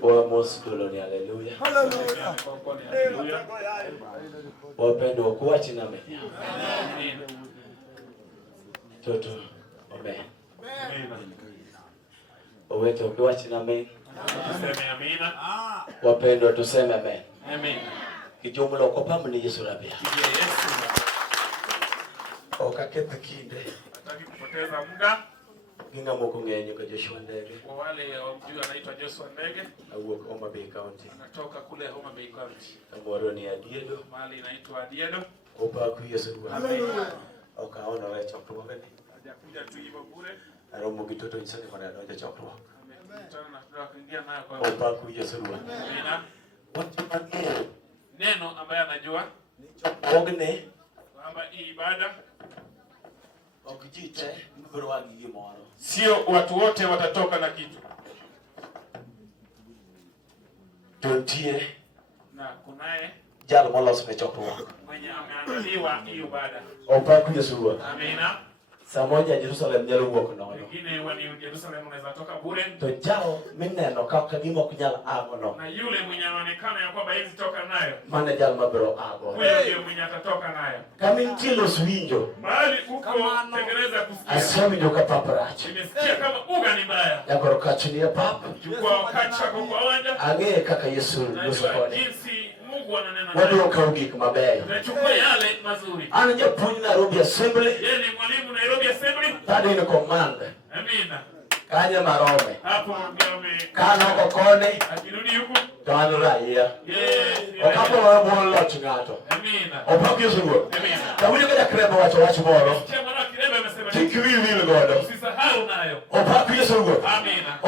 Kwa mosdolo ni haleluya. Haleluya. Wapendo kwa china menya. Toto. Amen. Owete kwa china menya. Tuseme amina. Wapendo tuseme amen. Amen. Kijumla kwa pamoja ni Yesu rabia. Yesu. Okaketa kinde. Hataki kupoteza muda. Ginga moko ngenye kwa Joshua Ndege. Kwa wale wamjua anaitwa Joshua Ndege. Au Homa Bay County. Anatoka kule Homa Bay County. Amoro ni Adiedo. Mahali inaitwa Adiedo. Opa ku Yesu. Haleluya. Okaona wewe chokro gani? Hajakuja tu hivyo bure. Aromo kitoto nsani kwa ndio chokro. Amekutana na tunataka kuingia nayo kwa Opa ku Yesu. Amina. Watu magere. Neno ambaye anajua Ogne kwamba hii ibada okijite mboro wagi moro. sio watu wote watatoka na kitu. Tontie Na kunaye jalo molos me chokro. mwenye ameandaliwa hii ibada. Opa ku Yesu. Amina. Saa moja Jerusalem nyalo wuok nono. Wengine wani Jerusalem unaweza toka bure. To jao mineno kaka gimo kunyala agono. Na yule mwenye anaonekana ya kwamba hizi toka nayo. Mane jal mabro ago. Huyo ndio mwenye atatoka nayo. Kamin tilos winjo. Mahali uko tengeneza kusikia. Asemi joka paparach. Nimesikia kama uga ni mbaya. Yakoro kachini pap. Chukua wakati wako kwa uwanja. Ange kaka Yesu lusokone. Jinsi Mungu ananena Wadu naye. kaugik mabeyo. Nachukua yale mazuri. Ana japuonj Nairobi Assembly. Yeye ni mwalimu Nairobi Assembly. Tadi ni command. Amina. Kanya marome. Hapo ndio Kano kokone. akirudi huko. Tano raia. Yeye. Okapo wabo lot ngato. Amina. Opa Yesu go. Amina. Kawuja kada kreba wacho moro. Chama na kirebe amesema. Tikiwi godo. Usisahau nayo. Opa Yesu go. Amina.